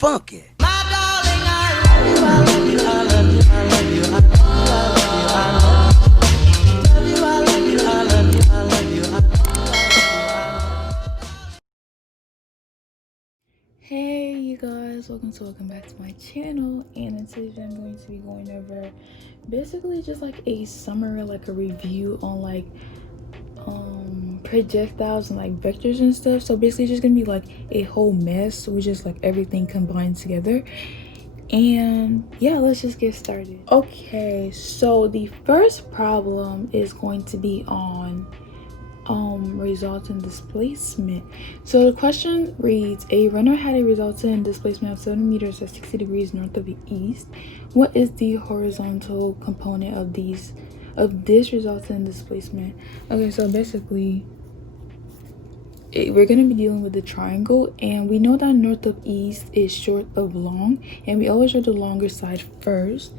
funky. Hey you guys, welcome back to my channel, and in today's video I'm going to be going over basically just like a summary, like a review on like projectiles and like vectors and stuff. So basically just gonna be like a whole mess with just like everything combined together. And yeah, let's just get started. Okay, so the first problem is going to be on resultant displacement. So the question reads, a runner had a resultant displacement of 7 meters at 60 degrees north of the east. What is the horizontal component of this resultant displacement? Okay, so basically we're going to be dealing with the triangle, and we know that north of east is short of long, and we always draw the longer side first.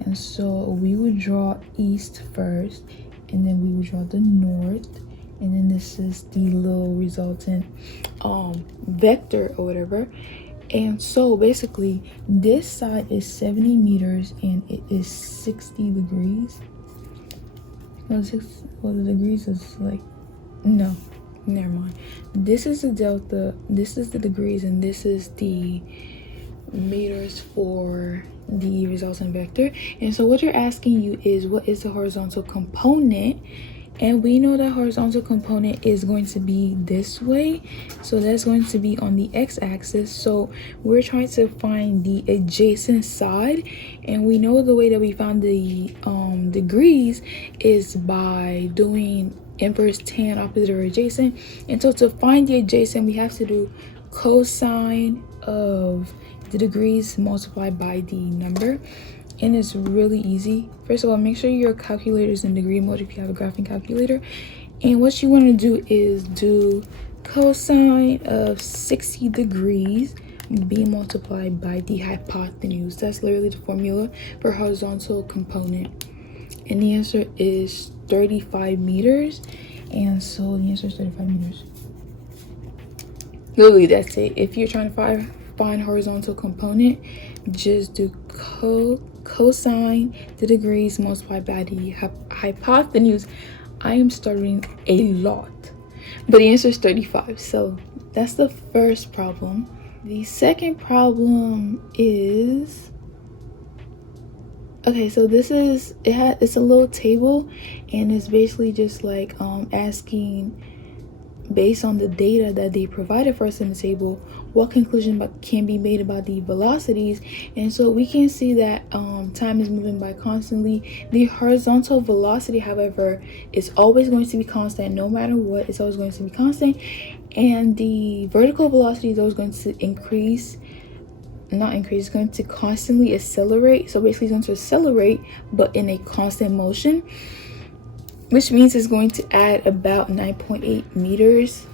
And so we would draw east first, and then we would draw the north, and then this is the little resultant vector or whatever. And so basically this side is 70 meters and it is 60 degrees. Well, the degrees is like, no, never mind. This is the delta, this is the degrees, and this is the meters for the resultant vector. And so what you're asking you is, what is the horizontal component? And we know that horizontal component is going to be this way, so that's going to be on the x-axis. So we're trying to find the adjacent side, and we know the way that we found the degrees is by doing inverse tan opposite or adjacent. And so to find the adjacent, we have to do cosine of the degrees multiplied by the number. And it's really easy. First of all, make sure your calculator is in degree mode if you have a graphing calculator. And what you want to do is do cosine of 60 degrees be multiplied by the hypotenuse. That's literally the formula for horizontal component. And the answer is 35 meters. And so the answer is 35 meters. Literally, that's it. If you're trying to find horizontal component, just do cosine the degrees multiplied by the hypotenuse. I am stuttering a lot, but the answer is 35. So that's the first problem. The second problem is, okay, so this is it's a little table, and it's basically just like asking, based on the data that they provided for us in the table, what conclusion can be made about the velocities. And so we can see that time is moving by constantly. The horizontal velocity, however, is always going to be constant. No matter what, it's always going to be constant. And the vertical velocity is always going to it's going to constantly accelerate. So basically it's going to accelerate, but in a constant motion, which means it's going to add about 9.8 meters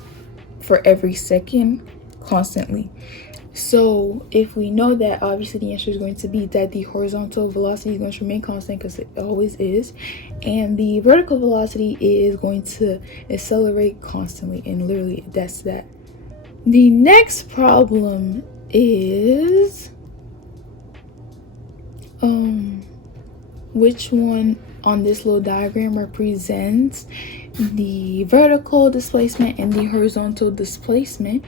for every second constantly. So if we know that, obviously the answer is going to be that the horizontal velocity is going to remain constant, because it always is, and the vertical velocity is going to accelerate constantly. And literally that's that. The next problem is which one on this little diagram represents the vertical displacement and the horizontal displacement.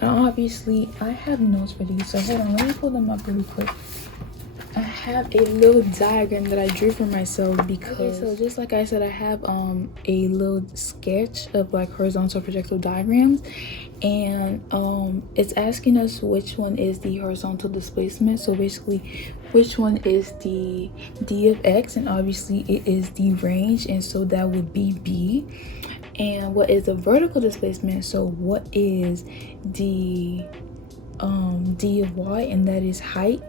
And obviously I have notes for these, so hold on, let me pull them up really quick. I have a little diagram that I drew for myself because, okay, so just like I said, I have a little sketch of like horizontal projectile diagrams, and it's asking us which one is the horizontal displacement. So basically, which one is the d of x, and obviously it is the range, and so that would be b. And what is the vertical displacement? So what is the d of y, and that is height.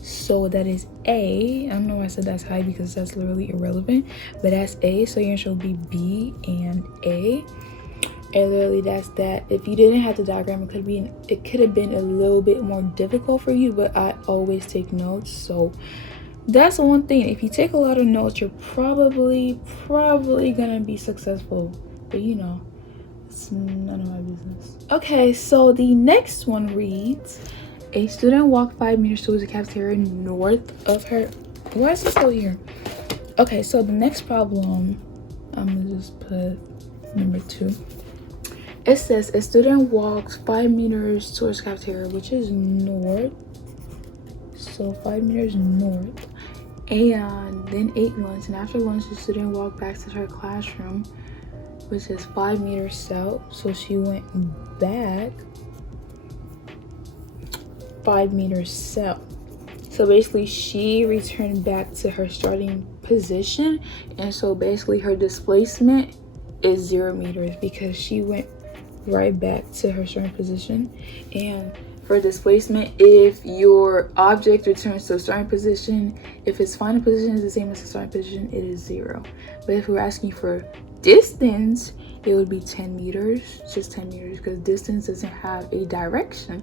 So that is A. I don't know why I said that's high, because that's literally irrelevant, but that's A. So your answer will be B and A. And literally that's that. If you didn't have the diagram, it could have been a little bit more difficult for you, but I always take notes. So that's the one thing. If you take a lot of notes, you're probably gonna be successful. But you know, it's none of my business. Okay, so the next one reads, A student walked 5 meters towards the cafeteria north of her. Why is it still here? Okay, so the next problem, I'm gonna just put number 2. It says a student walks 5 meters towards the cafeteria, which is north. So 5 meters north, and then ate lunch. And after lunch, the student walked back to her classroom, which is 5 meters south. So she went back 5 meters south. So basically she returned back to her starting position, and so basically her displacement is 0 meters because she went right back to her starting position. And for displacement, if your object returns to a starting position, if its final position is the same as the starting position, it is 0. But if we're asking for distance, it would be 10 meters, just 10 meters, because distance doesn't have a direction,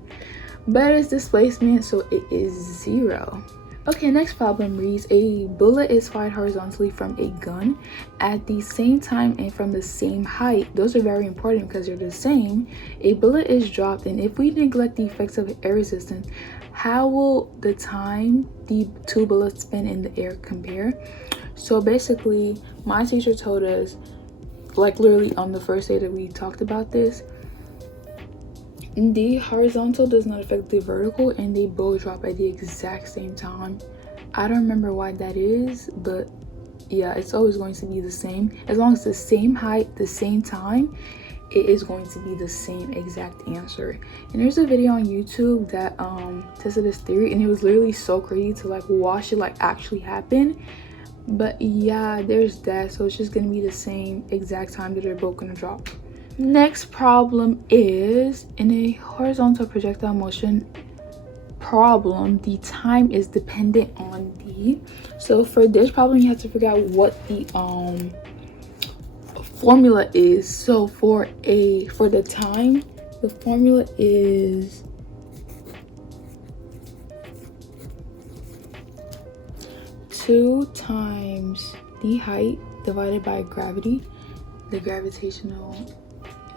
but it's displacement, so it is 0. Okay, next problem reads, a bullet is fired horizontally from a gun at the same time and from the same height. Those are very important because they're the same. A bullet is dropped, and if we neglect the effects of air resistance, how will the time the 2 bullets spin in the air compare? So basically, my teacher told us, like literally on the first day that we talked about this, the horizontal does not affect the vertical, and they both drop at the exact same time. I don't remember why that is, but yeah, it's always going to be the same. As long as the same height, the same time, it is going to be the same exact answer. And there's a video on YouTube that tested this theory, and it was literally so crazy to like watch it like actually happen. But yeah, there's that. So it's just gonna be the same exact time that they're both gonna drop. Next problem is, in a horizontal projectile motion problem, the time is dependent on the, so for this problem you have to figure out what the formula is. So for the time, the formula is two times the height divided by gravity, the gravitational,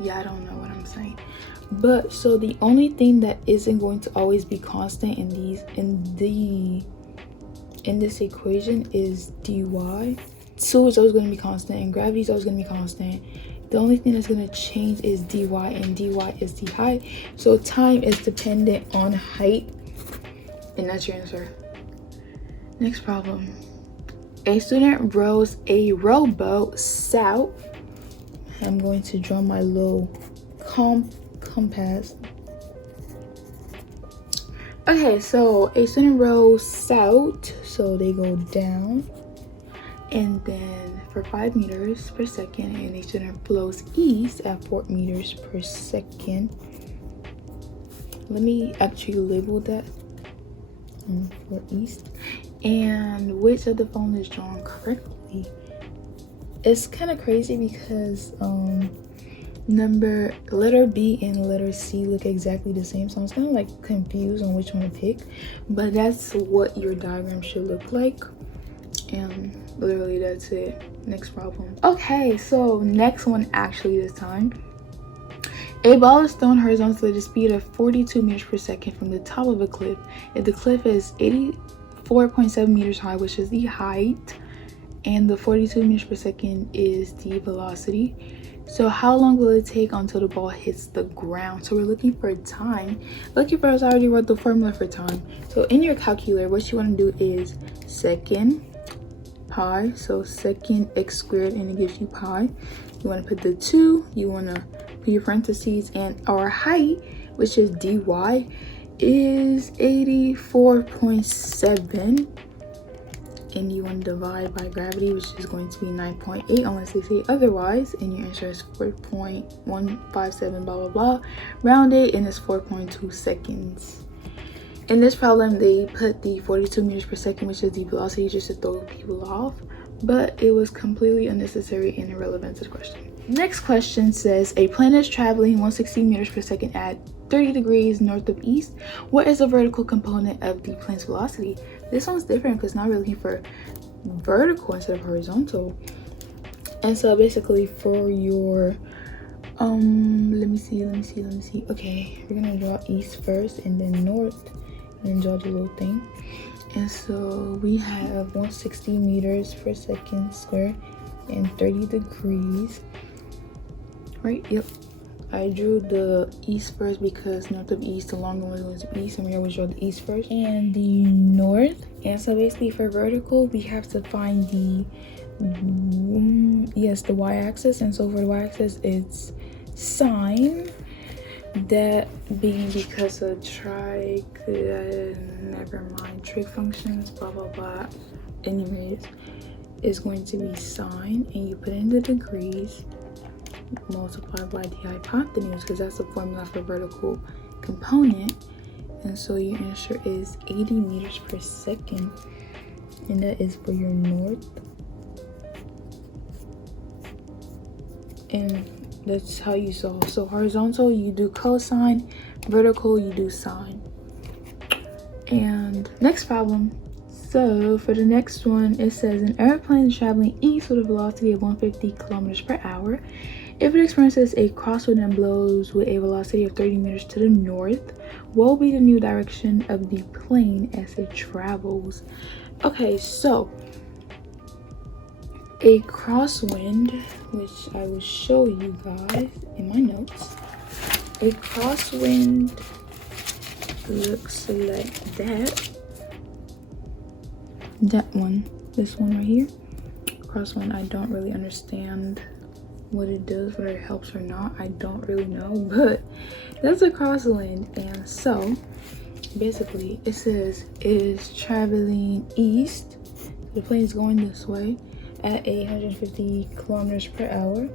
yeah, I don't know what I'm saying. But so the only thing that isn't going to always be constant in this equation is dy. 2 is always going to be constant, and gravity is always going to be constant. The only thing that's going to change is dy, and dy is the height. So time is dependent on height, and that's your answer. Next problem. A student rows a rowboat south. I'm going to draw my little compass. Okay, so a student rows south, so they go down, and then for 5 meters per second, and a student flows east at 4 meters per second. Let me actually label that for east. And which of the following is drawn correctly? It's kind of crazy because letter B and letter C look exactly the same, so I was kind of like confused on which one to pick, but that's what your diagram should look like, and literally that's it. Next problem. Okay, so next one actually this time. A ball is thrown horizontally at a speed of 42 meters per second from the top of a cliff. If the cliff is 84.7 meters high, which is the height, and the 42 meters per second is the velocity, so how long will it take until the ball hits the ground? So we're looking for time. Lucky for us, I already wrote the formula for time. So in your calculator, what you want to do is second pi, so second x squared, and it gives you pi. You want to put the 2, you want to put your parentheses, and our height, which is dy, is 84.7, and you want to divide by gravity, which is going to be 9.8 unless they say otherwise, and your answer is 4.157 blah blah blah, rounded, and it's 4.2 seconds. In this problem, they put the 42 meters per second, which is the velocity, just to throw people off, but it was completely unnecessary and irrelevant to the question. Next question says, a plane is traveling 160 meters per second at 30 degrees north of east. What is the vertical component of the plane's velocity? This one's different because now we're looking for vertical instead of horizontal. And so basically for your let me see. Okay, we're gonna draw east first and then north. and draw the little thing. And so we have 160 meters per second square and 30 degrees. Right, yep. I drew the east first because north of east, the longer one was east, and we always draw the east first. And the north. And so basically for vertical, we have to find the the y-axis. And so for the y-axis, it's sine. That being because of trig functions, blah blah blah. Anyways, is going to be sine, and you put in the degrees multiplied by the hypotenuse, because that's the formula for vertical component. And so your answer is 80 meters per second, and that is for your north. And that's how you solve. So horizontal, you do cosine. Vertical, you do sine. And next problem. So for the next one, it says an airplane is traveling east with a velocity of 150 kilometers per hour. If it experiences a crosswind and blows with a velocity of 30 meters to the north, what will be the new direction of the plane as it travels? Okay, so a crosswind, which I will show you guys in my notes. A crosswind looks like that. That one, this one right here. Crosswind, I don't really understand what it does, whether it helps or not. I don't really know, but that's a crosswind. And so basically it says it is traveling east. The plane is going this way at 150 kilometers per hour,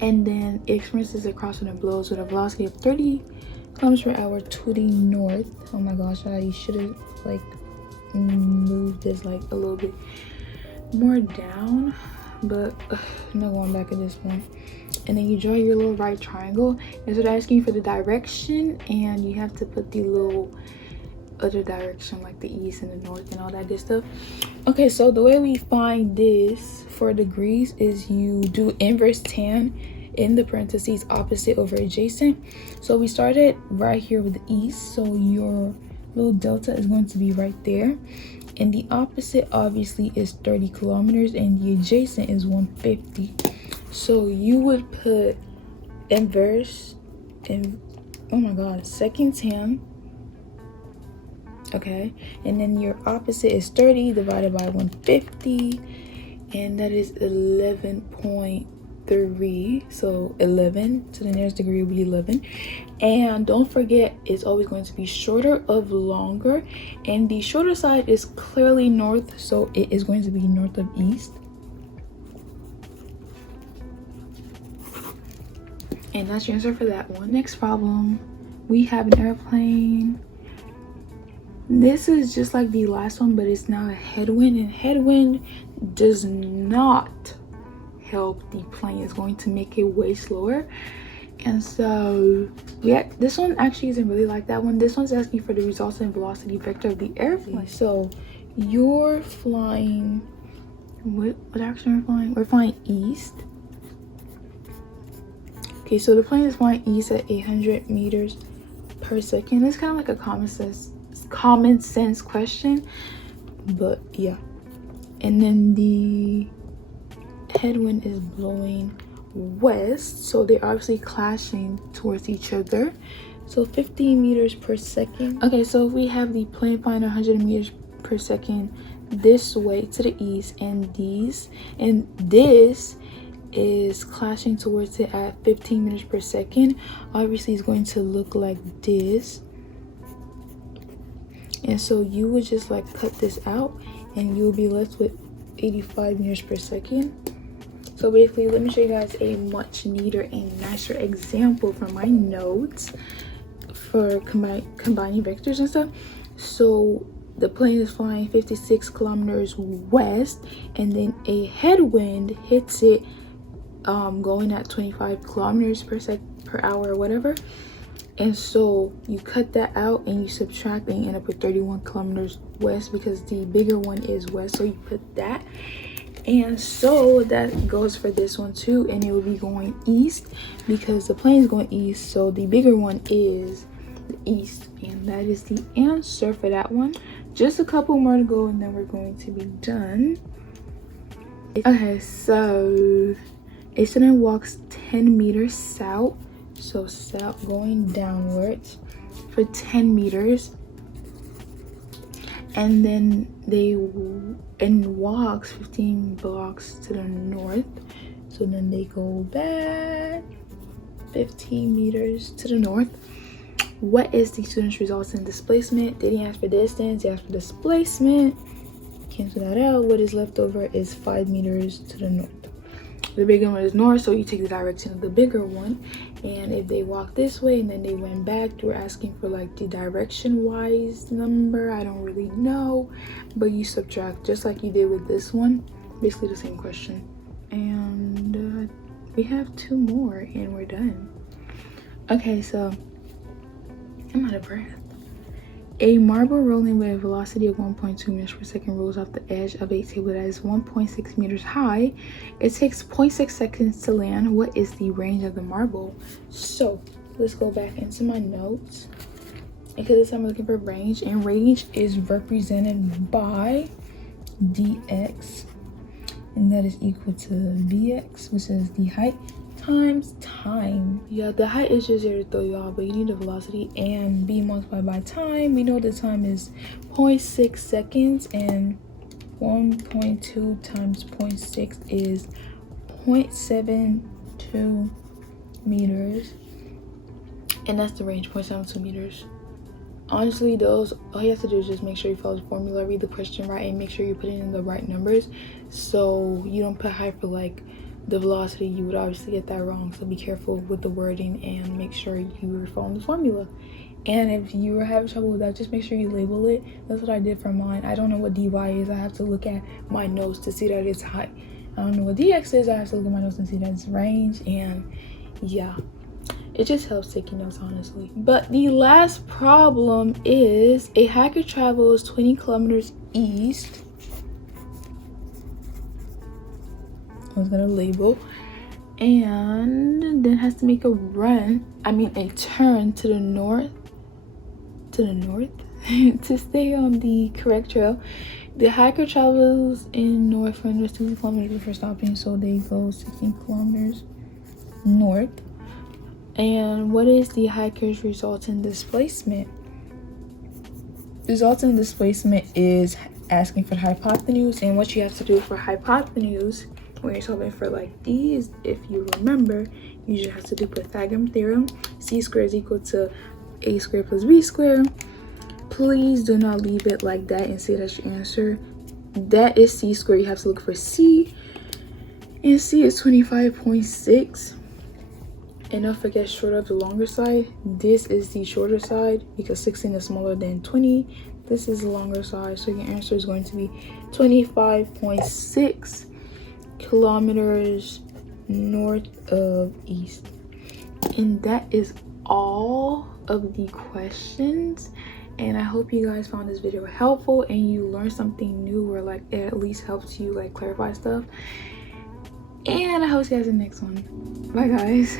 and then it experiences a crosswind and blows with a velocity of 30 kilometers per hour to the north. Oh my gosh, I should have like moved this like a little bit more down, but I'm not going back at this point. And then you draw your little right triangle, and so they're asking you for the direction, and you have to put the little other direction like the east and the north and all that good stuff. Okay, so the way we find this for degrees is you do inverse tan in the parentheses, opposite over adjacent. So we started right here with the east, so your little delta is going to be right there, and the opposite obviously is 30 kilometers and the adjacent is 150. So you would put inverse and oh my god, second tan. Okay, and then your opposite is 30 divided by 150, and that is 11.3. So 11 to the nearest degree will be 11. And don't forget, it's always going to be shorter of longer, and the shorter side is clearly north, so it is going to be north of east. And that's your answer for that one. Next problem, we have an airplane. This is just like the last one, but it's now a headwind, and headwind does not help the plane. It's going to make it way slower. And so yeah, this one actually isn't really like that one. This one's asking for the resultant velocity vector of the airplane. So you're flying, what direction are we flying? We're flying east. Okay, so the plane is flying east at 800 meters per second. It's kind of like a common sense question, but yeah. And then the headwind is blowing west, so they're obviously clashing towards each other. So 15 meters per second. Okay, so if we have the plane flying 100 meters per second this way to the east, and this is clashing towards it at 15 meters per second, obviously it's going to look like this. And so you would just like cut this out, and you'll be left with 85 meters per second. So basically, let me show you guys a much neater and nicer example from my notes for combining vectors and stuff. So the plane is flying 56 kilometers west, and then a headwind hits it going at 25 kilometers per hour or whatever. And so you cut that out and you subtract, and you end up with 31 kilometers west, because the bigger one is west, so you put that. And so that goes for this one too, and it will be going east because the plane is going east, so the bigger one is the east, and that is the answer for that one. Just a couple more to go and then we're going to be done. Okay, so a student walks 10 meters south, so south going downwards for 10 meters, and then walks 15 blocks to the north, so then they go back 15 meters to the north. What is the student's results in displacement? They didn't ask for distance, they asked for displacement. Cancel that out. What is left over is 5 meters to the north. The bigger one is north, so you take the direction of the bigger one. And if they walk this way and then they went back, we're asking for like the direction wise number. I don't really know, but you subtract just like you did with this one. Basically the same question. And we have 2 more and we're done. Okay, so I'm out of breath. A marble rolling with a velocity of 1.2 meters per second rolls off the edge of a table that is 1.6 meters high. It takes 0.6 seconds to land. What is the range of the marble? So let's go back into my notes, because this time I'm looking for range, and range is represented by dx, and that is equal to vx, which is the height times time. Yeah, the height is just there to throw you off, but you need the velocity and b multiplied by time. We know the time is 0.6 seconds, and 1.2 times 0.6 is 0.72 meters, and that's the range, 0.72 meters. Honestly, those, all you have to do is just make sure you follow the formula, read the question right, and make sure you're putting in the right numbers, so you don't put high for like the velocity. You would obviously get that wrong, so be careful with the wording and make sure you are following the formula. And if you are having trouble with that, just make sure you label it. That's what I did for mine. I don't know what dy is. I have to look at my notes to see that it's height. I don't know what dx is. I have to look at my notes and see that it's range. And yeah, it just helps taking notes, honestly. But the last problem is a hiker travels 20 kilometers east. I was gonna label, and then has to make a turn to the north to stay on the correct trail. The hiker travels in north for 60 kilometers before stopping, so they go 16 kilometers north. And what is the hiker's resultant displacement? Resultant displacement is asking for the hypotenuse, and what you have to do for hypotenuse when you're solving for like these, if you remember, you just have to do Pythagorean theorem. C squared is equal to a squared plus b squared. Please do not leave it like that and say that's your answer. That is c squared. You have to look for c, and c is 25.6. And don't forget, short of the longer side. This is the shorter side because 16 is smaller than 20. This is the longer side, so your answer is going to be 25.6 kilometers north of east. And that is all of the questions, and I hope you guys found this video helpful and you learned something new, or like it at least helps you like clarify stuff. And I hope you guys in the next one. Bye guys.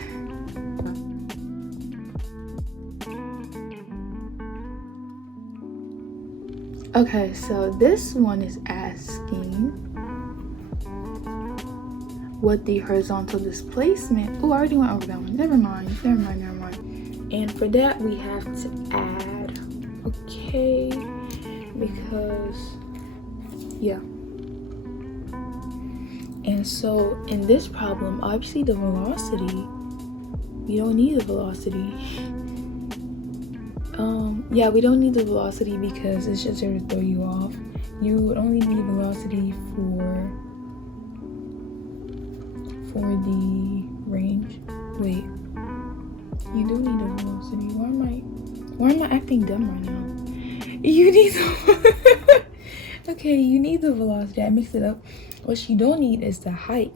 Okay, so this one is asking what the horizontal displacement. Oh, I already went over that one. Never mind. And for that, we have to add, okay, because, yeah. And so in this problem, obviously the velocity, we don't need the velocity. Yeah, we don't need the velocity because it's just there to throw you off. You would only need velocity for the range. Wait, you do need a velocity. Why am I acting dumb right now? You need the okay, you need the velocity. I mixed it up. What you don't need is the height.